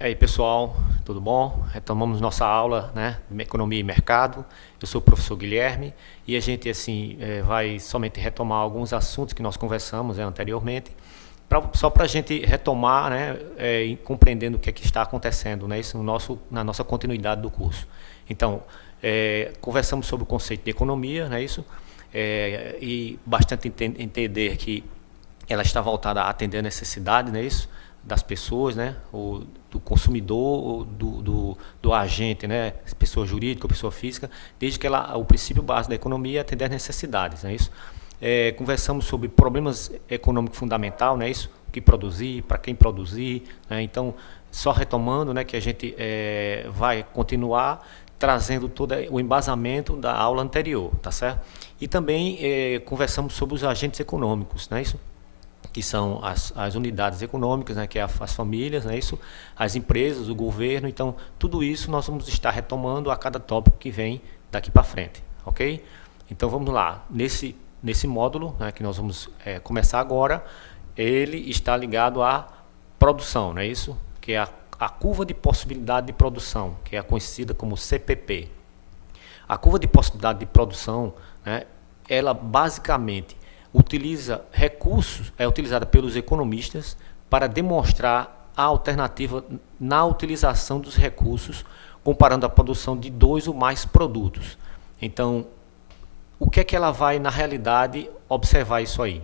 E aí, pessoal, tudo bom? Retomamos nossa aula, né, de economia e mercado. Eu sou o professor Guilherme e a gente assim vai somente retomar alguns assuntos que nós conversamos anteriormente, só para a gente retomar, né, e compreendendo o que é que está acontecendo, né, isso na nossa continuidade do curso. Então, conversamos sobre o conceito de economia, né, isso, e bastante entender que ela está voltada a atender a necessidade, né, isso, das pessoas, né, do consumidor, do agente, né, pessoa jurídica ou pessoa física, desde que o princípio básico da economia é atender às necessidades, não é isso? Conversamos sobre problemas econômicos fundamental, não é isso? O que produzir, para quem produzir, né? Então, só retomando, né, que a gente vai continuar trazendo todo o embasamento da aula anterior, tá certo? E também conversamos sobre os agentes econômicos, não é isso? Que são as unidades econômicas, né, que é as famílias, né, isso, as empresas, o governo. Então, tudo isso nós vamos estar retomando a cada tópico que vem daqui para frente, ok? Então, vamos lá. Nesse módulo, né, que nós vamos começar agora, ele está ligado à produção, não é isso? Que é a curva de possibilidade de produção, que é conhecida como CPP. A curva de possibilidade de produção, né, ela basicamente utiliza recursos, é utilizada pelos economistas para demonstrar a alternativa na utilização dos recursos, comparando a produção de dois ou mais produtos. Então, o que é que ela vai, na realidade, observar isso aí?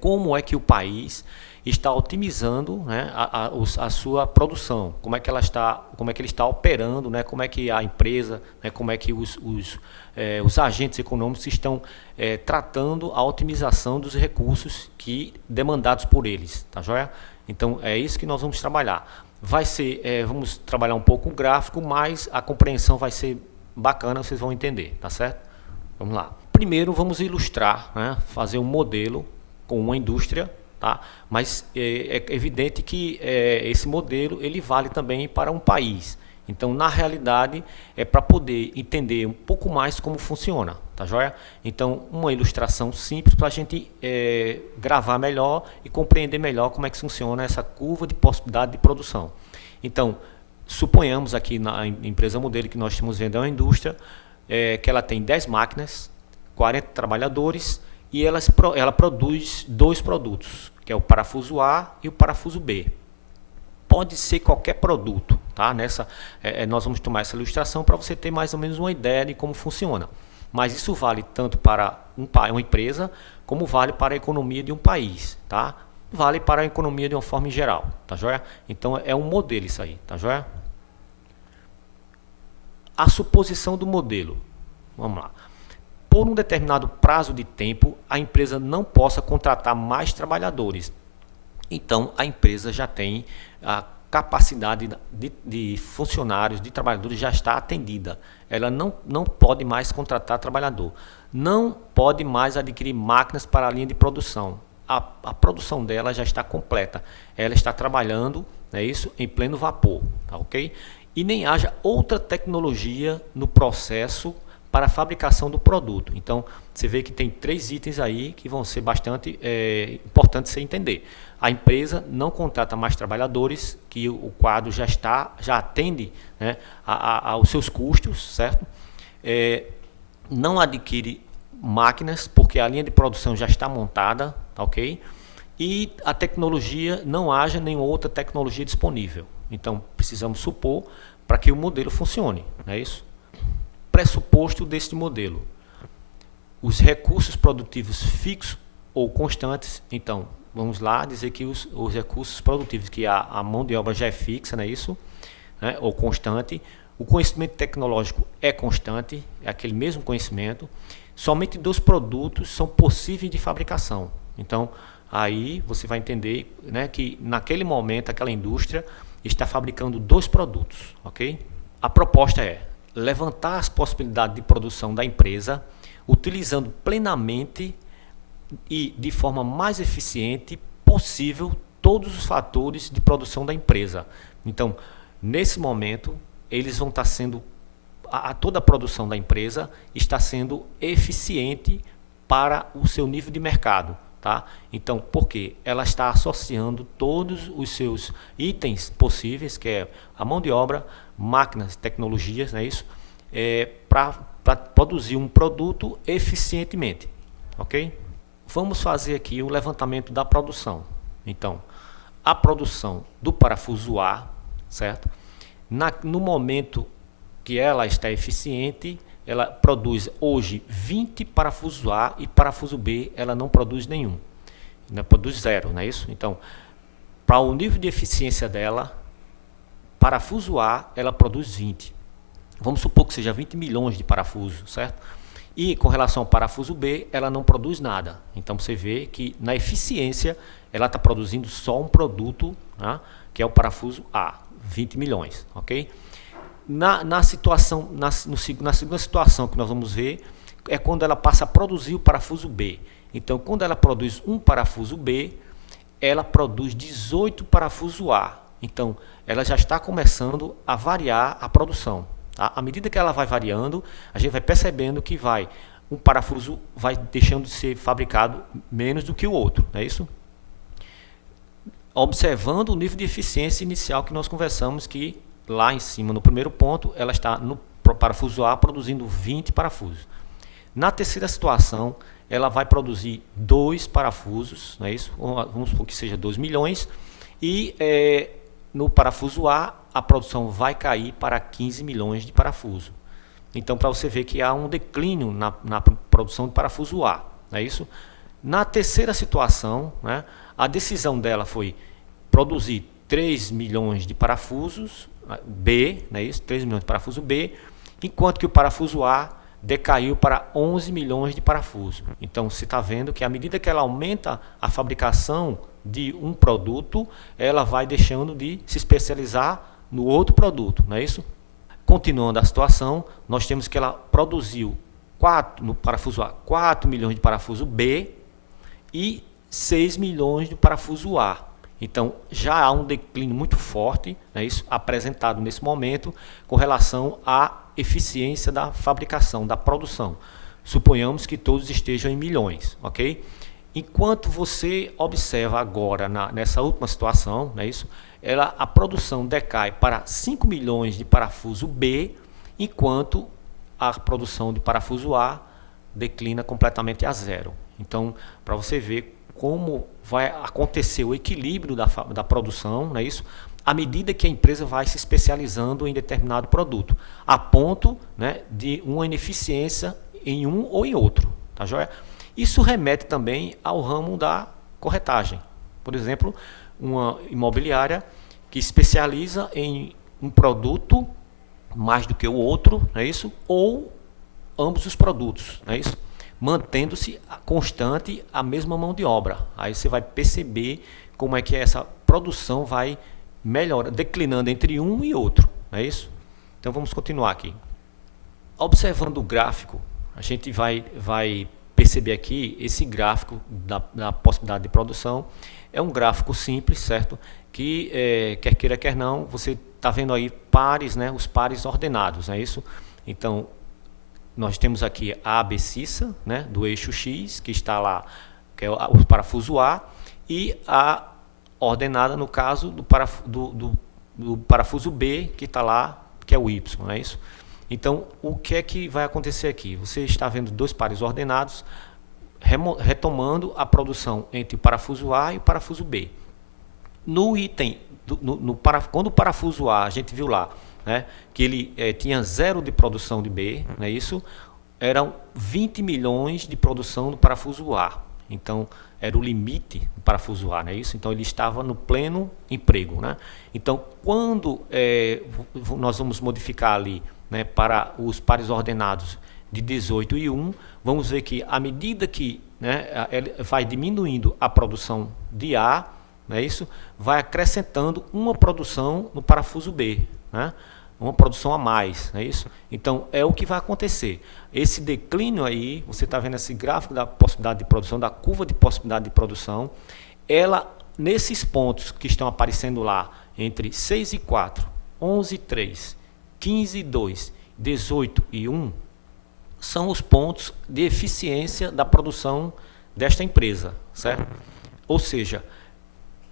Como é que o país está otimizando, né, a sua produção, como é que ele está operando, né, como é que a empresa, né, como é que os agentes econômicos estão tratando a otimização dos recursos demandados por eles, tá joia? Então é isso que nós vamos trabalhar. Vamos trabalhar um pouco o gráfico, mas a compreensão vai ser bacana, vocês vão entender, tá certo? Vamos lá. Primeiro vamos ilustrar, né, fazer um modelo com uma indústria, tá? Mas é evidente que esse modelo ele vale também para um país. Então, na realidade, é para poder entender um pouco mais como funciona, tá joia? Então, uma ilustração simples para a gente gravar melhor e compreender melhor como é que funciona essa curva de possibilidade de produção. Então, suponhamos aqui na empresa modelo que nós estamos vendo é uma indústria que ela tem 10 máquinas, 40 trabalhadores, e ela produz dois produtos, que é o parafuso A e o parafuso B. Pode ser qualquer produto, tá? Nós vamos tomar essa ilustração para você ter mais ou menos uma ideia de como funciona. Mas isso vale tanto para uma empresa, como vale para a economia de um país, tá? Vale para a economia de uma forma em geral, tá joia? Então é um modelo isso aí, tá joia? A suposição do modelo. Vamos lá. Por um determinado prazo de tempo, a empresa não possa contratar mais trabalhadores. Então, a empresa já tem a capacidade de funcionários, de trabalhadores, já está atendida. Ela não pode mais contratar trabalhador. Não pode mais adquirir máquinas para a linha de produção. A produção dela já está completa. Ela está trabalhando, é isso, em pleno vapor, tá ok? E nem haja outra tecnologia no processo para a fabricação do produto. Então, você vê que tem 3 itens aí que vão ser bastante importantes você entender. A empresa não contrata mais trabalhadores, que o quadro já atende, né, aos seus custos, certo? Não adquire máquinas, porque a linha de produção já está montada, tá ok? E a tecnologia, não haja nenhuma outra tecnologia disponível. Então, precisamos supor para que o modelo funcione, não é isso? Pressuposto deste modelo: os recursos produtivos fixos ou constantes. Então, vamos lá dizer que os recursos produtivos, que a mão de obra já é fixa, não é isso? Né? Ou constante. O conhecimento tecnológico é constante, é aquele mesmo conhecimento. Somente 2 produtos são possíveis de fabricação. Então, aí você vai entender, né, que naquele momento aquela indústria está fabricando 2 produtos, ok? A proposta é levantar as possibilidades de produção da empresa, utilizando plenamente e de forma mais eficiente possível todos os fatores de produção da empresa. Então, nesse momento, eles vão estar sendo, toda a produção da empresa está sendo eficiente para o seu nível de mercado. tá? Então, por quê? Ela está associando todos os seus itens possíveis, que é a mão de obra, máquinas, tecnologias, não é isso? Para produzir um produto eficientemente, ok? Vamos fazer aqui um levantamento da produção. Então, a produção do parafuso A, certo? No momento que ela está eficiente, ela produz hoje 20 parafusos A e parafuso B ela não produz nenhum. Ela produz zero, não é isso? Então, para o nível de eficiência dela, parafuso A ela produz 20. Vamos supor que seja 20 milhões de parafusos, certo? E com relação ao parafuso B, ela não produz nada. Então você vê que na eficiência ela está produzindo só um produto, né, que é o parafuso A, 20 milhões, ok? Na segunda situação que nós vamos ver, é quando ela passa a produzir o parafuso B. Então, quando ela produz um parafuso B, ela produz 18 parafuso A. Então, ela já está começando a variar a produção. Tá? À medida que ela vai variando, a gente vai percebendo que um parafuso vai deixando de ser fabricado menos do que o outro, não é isso? Observando o nível de eficiência inicial que nós conversamos, que lá em cima, no primeiro ponto, ela está no parafuso A produzindo 20 parafusos. Na terceira situação, ela vai produzir 2 parafusos, não é isso? Vamos supor que seja 2 milhões, e no parafuso A, a produção vai cair para 15 milhões de parafusos. Então, para você ver que há um declínio na produção de parafuso A, não é isso? Na terceira situação, né, a decisão dela foi produzir 3 milhões de parafusos B, não é isso? 3 milhões de parafuso B, enquanto que o parafuso A decaiu para 11 milhões de parafusos. Então, você está vendo que à medida que ela aumenta a fabricação de um produto, ela vai deixando de se especializar no outro produto, não é isso? Continuando a situação, nós temos que ela produziu no parafuso A 4 milhões de parafuso B e 6 milhões de parafuso A. Então, já há um declínio muito forte, né, isso apresentado nesse momento, com relação à eficiência da fabricação, da produção. Suponhamos que todos estejam em milhões, ok? Enquanto você observa agora, nessa última situação, né, isso, a produção decai para 5 milhões de parafuso B, enquanto a produção de parafuso A declina completamente a zero. Então, para você ver como vai acontecer o equilíbrio da produção, não é isso? À medida que a empresa vai se especializando em determinado produto, a ponto, né, de uma ineficiência em um ou em outro, tá joia? Isso remete também ao ramo da corretagem. Por exemplo, uma imobiliária que especializa em um produto mais do que o outro, não é isso? Ou ambos os produtos, não é isso? Mantendo-se constante a mesma mão de obra. Aí você vai perceber como é que essa produção vai declinando entre um e outro, não é isso? Então vamos continuar aqui. Observando o gráfico, a gente vai perceber aqui esse gráfico da possibilidade de produção. É um gráfico simples, certo? Que quer queira, quer não, você está vendo aí pares, né? Os pares ordenados, não é isso? Então, nós temos aqui a abscissa, né, do eixo X, que está lá, que é o parafuso A, e a ordenada, no caso, do parafuso B, que está lá, que é o Y, não é isso? Então, o que é que vai acontecer aqui? Você está vendo dois pares ordenados, retomando a produção entre o parafuso A e o parafuso B. No item, quando o parafuso A, a gente viu lá, né, que ele tinha zero de produção de B, não é isso? Eram 20 milhões de produção do parafuso A. Então, era o limite do parafuso A, não é isso? Então, ele estava no pleno emprego, né? Então, quando nós vamos modificar ali, né, para os pares ordenados de 18 e 1, vamos ver que à medida que, né, vai diminuindo a produção de A, não é isso? Vai acrescentando uma produção no parafuso B, né? Uma produção a mais, não é isso? Então, é o que vai acontecer. Esse declínio aí, você está vendo esse gráfico da possibilidade de produção, da curva de possibilidade de produção, ela, nesses pontos que estão aparecendo lá, entre 6 e 4, 11 e 3, 15 e 2, 18 e 1, são os pontos de eficiência da produção desta empresa, certo? Ou seja,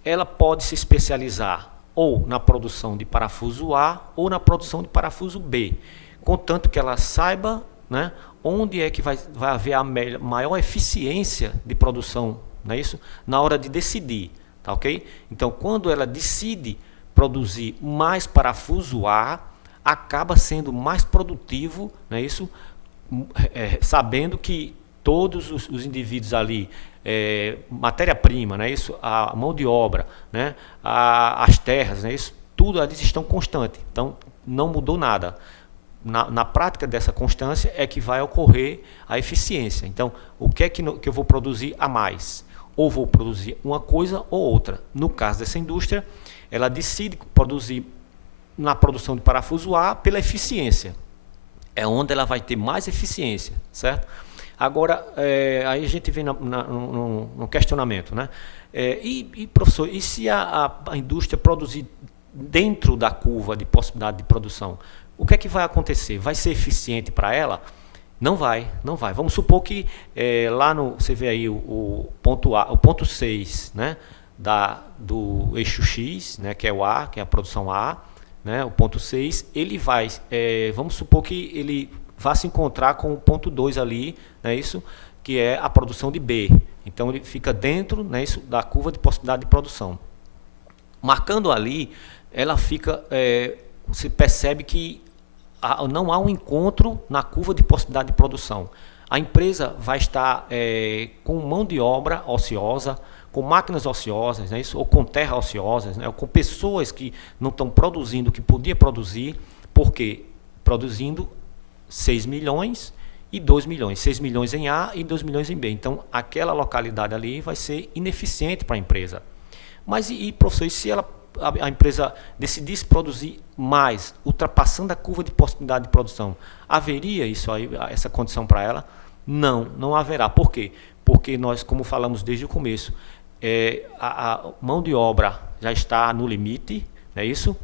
ela pode se especializar ou na produção de parafuso A ou na produção de parafuso B, contanto que ela saiba, né, onde é que vai haver a maior eficiência de produção, não é isso? Na hora de decidir, tá ok? Então, quando ela decide produzir mais parafuso A, acaba sendo mais produtivo, não é isso? Sabendo que todos os indivíduos ali, matéria-prima, né, isso, a mão de obra, né, as terras, né, isso, tudo eles estão constantes. Então, não mudou nada. Na prática dessa constância é que vai ocorrer a eficiência. Então, o que é que eu vou produzir a mais? Ou vou produzir uma coisa ou outra. No caso dessa indústria, ela decide produzir na produção de parafuso A pela eficiência. É onde ela vai ter mais eficiência, certo? Agora, aí a gente vem no questionamento, né? Professor, e se a indústria produzir dentro da curva de possibilidade de produção, o que é que vai acontecer? Vai ser eficiente para ela? Não vai, não vai. Vamos supor que lá você vê aí o ponto A, o ponto 6, né, do eixo X, né, que é o A, que é a produção A, né, o ponto 6, ele vai, vamos supor que ele vá se encontrar com o ponto 2 ali, né, isso, que é a produção de B. Então ele fica dentro, né, isso, da curva de possibilidade de produção. Marcando ali, ela fica, você percebe que não há um encontro na curva de possibilidade de produção. A empresa vai estar com mão de obra ociosa, com máquinas ociosas, né, isso, ou com terra ociosas, né, ou com pessoas que não estão produzindo o que podia produzir, porque produzindo 6 milhões e 2 milhões, 6 milhões em A e 2 milhões em B. Então, aquela localidade ali vai ser ineficiente para a empresa. Mas, professor, e se a empresa decidisse produzir mais, ultrapassando a curva de possibilidade de produção, haveria isso aí, essa condição para ela? Não, não haverá. Por quê? Porque nós, como falamos desde o começo, a mão de obra já está no limite, não é isso?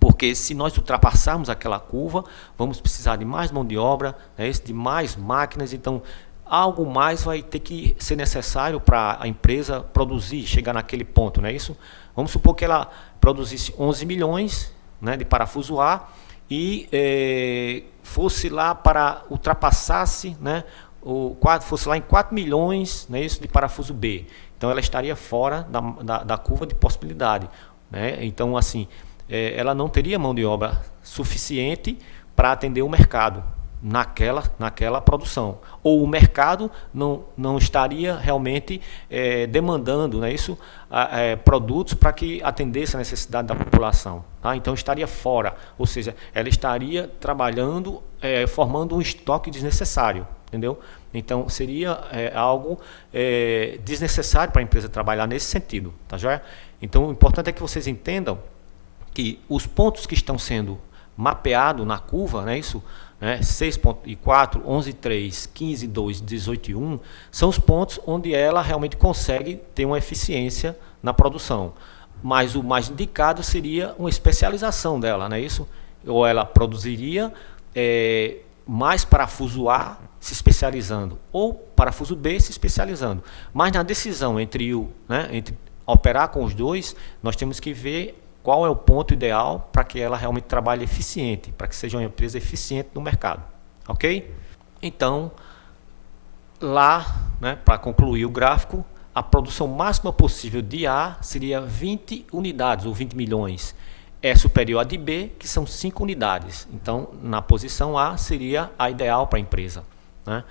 Porque se nós ultrapassarmos aquela curva, vamos precisar de mais mão de obra, né, de mais máquinas, então algo mais vai ter que ser necessário para a empresa produzir, chegar naquele ponto, não é isso? Vamos supor que ela produzisse 11 milhões, né, de parafuso A e fosse lá para ultrapassasse, né, fosse lá em 4 milhões, né, isso, de parafuso B. Então ela estaria fora da curva de possibilidade, né? Então, assim, ela não teria mão de obra suficiente para atender o mercado naquela produção. Ou o mercado não estaria realmente demandando, né, isso, produtos para que atendesse a necessidade da população. Tá? Então estaria fora, ou seja, ela estaria trabalhando, formando um estoque desnecessário. Entendeu? Então seria algo desnecessário para a empresa trabalhar nesse sentido. Tá joia? Então o importante é que vocês entendam que os pontos que estão sendo mapeados na curva, né, isso, né, 6.4, 11.3, 15.2, 18.1, são os pontos onde ela realmente consegue ter uma eficiência na produção. Mas o mais indicado seria uma especialização dela, não é isso? Ou ela produziria mais parafuso A se especializando, ou parafuso B se especializando. Mas na decisão entre operar com os dois, nós temos que ver qual é o ponto ideal para que ela realmente trabalhe eficiente, para que seja uma empresa eficiente no mercado. Ok? Então, lá, né, para concluir o gráfico, a produção máxima possível de A seria 20 unidades, ou 20 milhões. É superior a de B, que são 5 unidades. Então, na posição A, seria a ideal para a empresa. Né?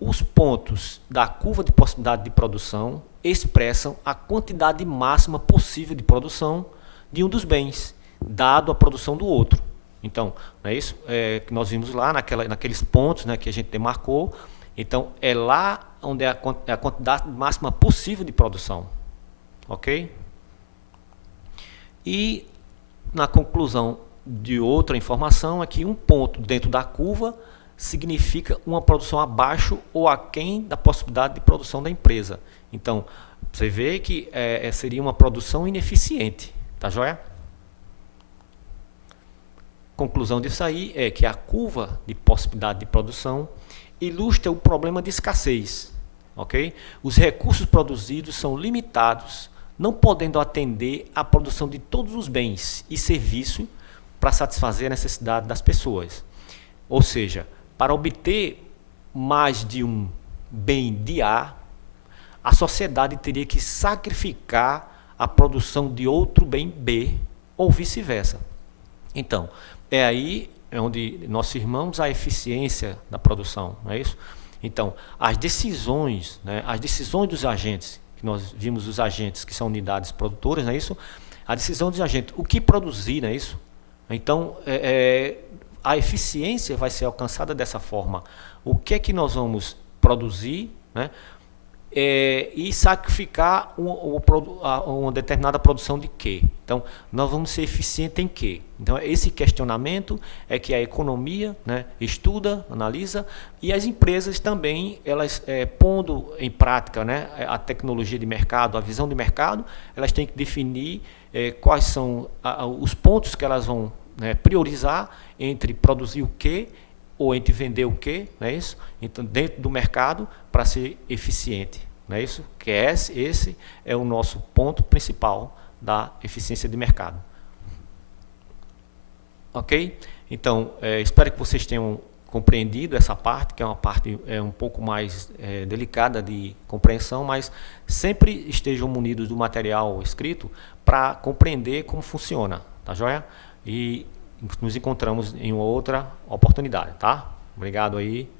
Os pontos da curva de possibilidade de produção expressam a quantidade máxima possível de produção de um dos bens, dado a produção do outro. Então, não é isso que nós vimos lá naqueles pontos, né, que a gente demarcou. Então, é lá onde é a quantidade máxima possível de produção. Ok? E na conclusão de outra informação é que um ponto dentro da curva significa uma produção abaixo ou aquém da possibilidade de produção da empresa. Então, você vê que seria uma produção ineficiente. Tá joia? Conclusão disso aí é que a curva de possibilidade de produção ilustra o problema de escassez. ok? Os recursos produzidos são limitados, não podendo atender à produção de todos os bens e serviços para satisfazer a necessidade das pessoas. Ou seja, para obter mais de um bem de A, a sociedade teria que sacrificar a produção de outro bem B, ou vice-versa. Então, é aí onde nós firmamos a eficiência da produção, não é isso? Então, as decisões, né, as decisões dos agentes, que nós vimos os agentes que são unidades produtoras, não é isso? A decisão dos agentes, o que produzir, não é isso? Então, a eficiência vai ser alcançada dessa forma. O que é que nós vamos produzir, né? E sacrificar uma determinada produção de quê? Então, nós vamos ser eficientes em quê? Então, esse questionamento é que a economia, né, estuda, analisa, e as empresas também, elas pondo em prática, né, a tecnologia de mercado, a visão de mercado, elas têm que definir quais são os pontos que elas vão, né, priorizar entre produzir o quê ou entre vender o quê, não é isso? Então, dentro do mercado, para ser eficiente, não é isso? Que esse é o nosso ponto principal da eficiência de mercado. Ok? Então, espero que vocês tenham compreendido essa parte, que é uma parte um pouco mais delicada de compreensão, mas sempre estejam munidos do material escrito para compreender como funciona, tá joia? E nos encontramos em outra oportunidade, tá? Obrigado aí.